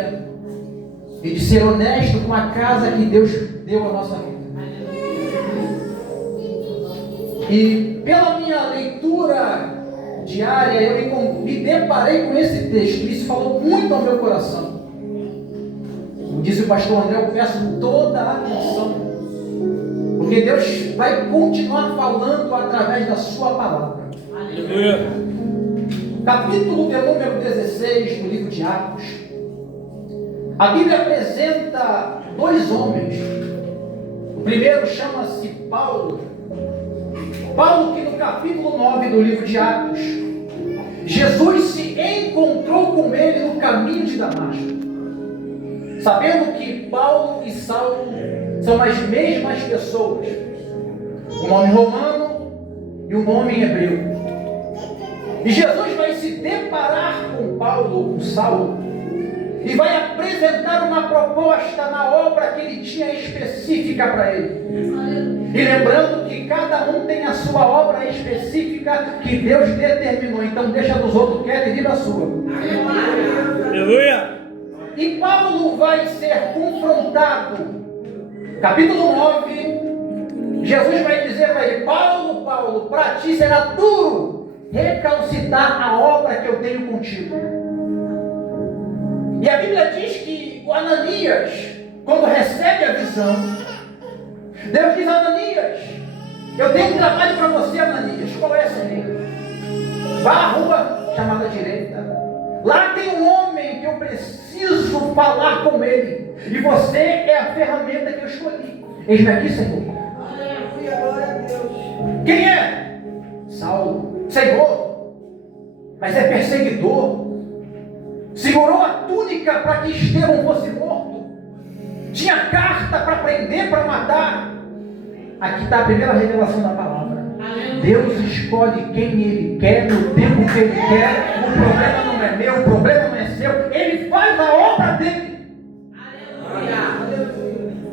família e de ser honesto com a casa que Deus deu à nossa vida. E pela minha leitura diária, eu me deparei com esse texto, e isso falou muito ao meu coração. Como disse o pastor André, eu peço toda a atenção, porque Deus vai continuar falando através da sua palavra. Aleluia. Capítulo de número 16 do livro de Atos. A Bíblia apresenta dois homens. O primeiro chama-se Paulo. Paulo, que no capítulo 9 do livro de Atos, Jesus se encontrou com ele no caminho de Damasco. Sabendo que Paulo e Saulo são as mesmas pessoas, o nome romano e o nome hebreu. E Jesus vai se deparar com Paulo, com Saulo, e vai apresentar uma proposta na obra que ele tinha específica para ele. E lembrando que cada um tem a sua obra específica que Deus determinou. Então deixa dos outros quieto e viva a sua. Aleluia. E Paulo vai ser confrontado. Capítulo 9, Jesus vai dizer para ele: Paulo, Paulo, para ti será duro recalcitrar a obra que eu tenho contigo. E a Bíblia diz que o Ananias, quando recebe a visão, Deus diz: Ananias, eu tenho um trabalho para você, Ananias. Qual é, Senhor? Vá à rua chamada direita. Lá tem um homem que eu preciso falar com ele. E você é a ferramenta que eu escolhi. Eis-me aqui, Senhor. Glória a Deus. Quem é? Saulo. Senhor, mas é perseguidor. Segurou a túnica para que Estevão fosse morto. Tinha carta para prender, para matar. Aqui está a primeira revelação da palavra. Deus escolhe quem Ele quer, no tempo que Ele quer. O problema não é meu, o problema não é seu. Ele faz a obra dele.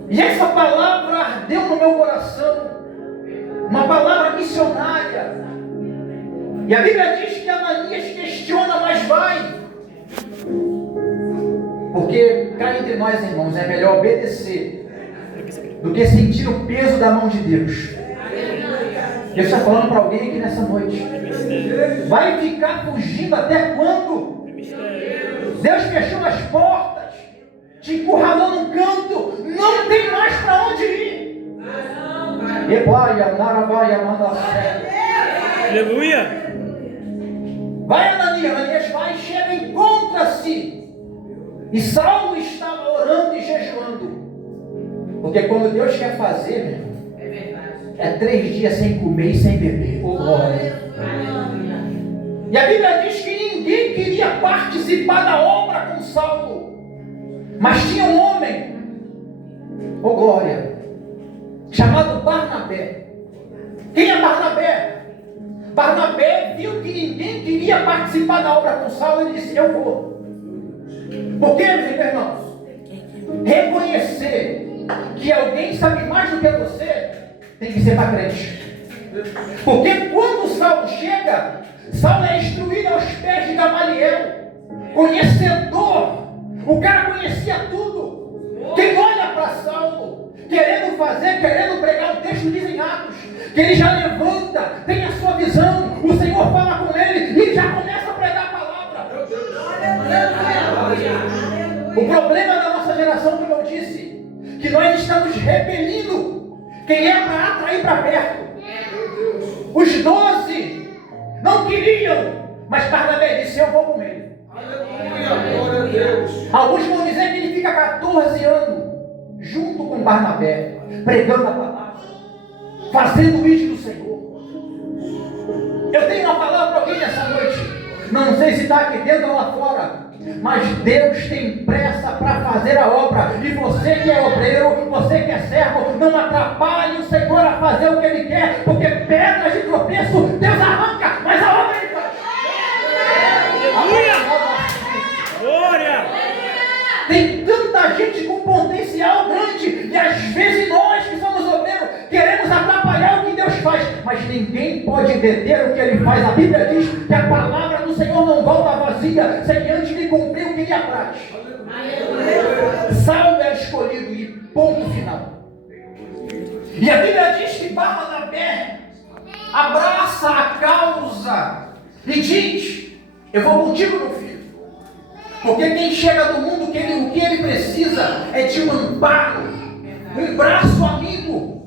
E essa palavra ardeu no meu coração. Uma palavra missionária. E a Bíblia diz que Ananias questiona, mas vai. Porque cá entre nós, irmãos, é melhor obedecer do que sentir o peso da mão de Deus. Deus está falando para alguém aqui nessa noite. Vai ficar fugindo até quando? Deus fechou as portas, te encurralou num canto, não tem mais para onde ir. Aleluia. Vai, Ananias, vai, chega, encontra-se. E Saulo estava orando e jejuando. Porque quando Deus quer fazer, meu irmão, é 3 dias sem comer e sem beber. Oh, glória. E a Bíblia diz que ninguém queria participar da obra com Saulo. Mas tinha um homem, oh glória, chamado Barnabé. Quem é Barnabé? Barnabé viu que ninguém queria participar da obra com Saulo. Ele disse: eu vou. Por quê, meus irmãos? Reconhecer que alguém sabe mais do que você tem que ser para crente. Porque quando Saulo chega, Saulo é instruído aos pés de Gamaliel, conhecedor. O cara conhecia tudo. Quem olha para Saulo, querendo fazer, querendo pregar, o texto diz em Atos, que ele já levanta, tem a sua visão, o Senhor fala com ele e já começa a pregar a palavra. O problema da nossa geração, como eu disse, que nós estamos repelindo quem é para atrair para perto. Os 12 não queriam, mas Barnabé disse: eu vou com ele. Glória a Deus. Alguns vão dizer que ele fica 14 anos junto com Barnabé, pregando a palavra, fazendo o ídolo do Senhor. Eu tenho uma palavra para alguém nessa noite. Não sei se está aqui dentro ou lá fora, mas Deus tem pressa para fazer a obra. E você que é obreiro, você que é servo, não atrapalhe o Senhor a fazer o que Ele quer, porque pedras de tropeço Deus arranca, mas a obra Ele faz. Glória. Tem tanta gente com potencial grande, e às vezes nós que somos obreiros queremos atrapalhar o que Deus faz, mas ninguém pode deter o que Ele faz. A Bíblia diz que a palavra do Senhor não volta vazia, sem antes de cumprir o que lhe apraz. Saulo é escolhido e ponto final. E a Bíblia diz que Barnabé abraça a causa e diz: eu vou contigo, meu filho. Porque quem chega do mundo, o que ele precisa é de um amparo, um braço amigo,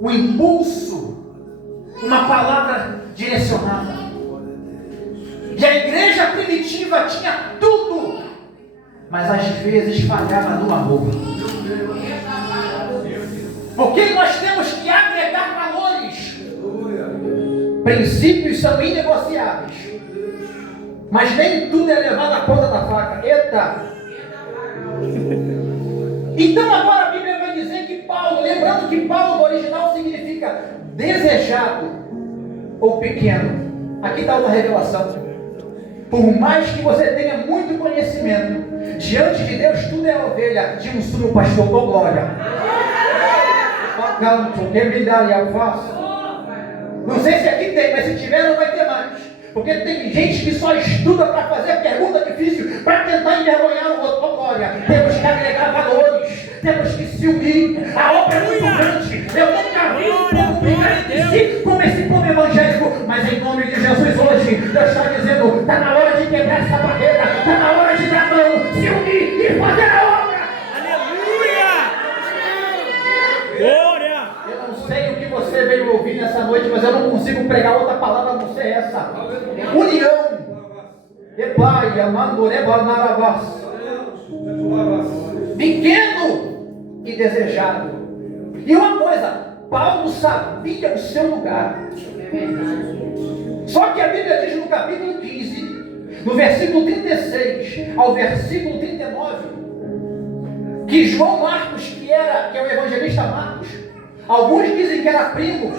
um impulso, uma palavra direcionada. E a igreja primitiva tinha tudo, mas às vezes falhava no amor. Porque nós temos que agregar valores. Princípios são inegociáveis, mas nem tudo é levado à ponta da faca. Eita! Então agora a Bíblia vai dizer que Paulo, lembrando que Paulo no original significa desejado ou pequeno. Aqui está uma revelação. Por mais que você tenha muito conhecimento, diante de Deus tudo é ovelha de um sumo pastor com glória. Não sei se aqui tem, mas se tiver não vai ter mais. Porque tem gente que só estuda para fazer pergunta difícil, para tentar envergonhar o outro. Oh, glória, temos que agregar valores, temos que se unir. A obra é muito grande. Eu nunca vi um povo brigar entre si como esse povo evangélico. Mas em nome de Jesus hoje, Deus está dizendo: está na hora de quebrar essa barreira, está na hora de dar mão, se unir e fazer a obra. Aleluia! Glória! Eu não sei o que você veio ouvir nessa noite, mas eu não consigo pregar outra palavra a não ser essa. União. Epai, amandoreba, narabás. Pequeno e desejado. E uma coisa, Paulo sabia o seu lugar. Só que a Bíblia diz no capítulo 15, no versículo 36 ao versículo 39, que João Marcos, que é o evangelista Marcos, alguns dizem que era primo,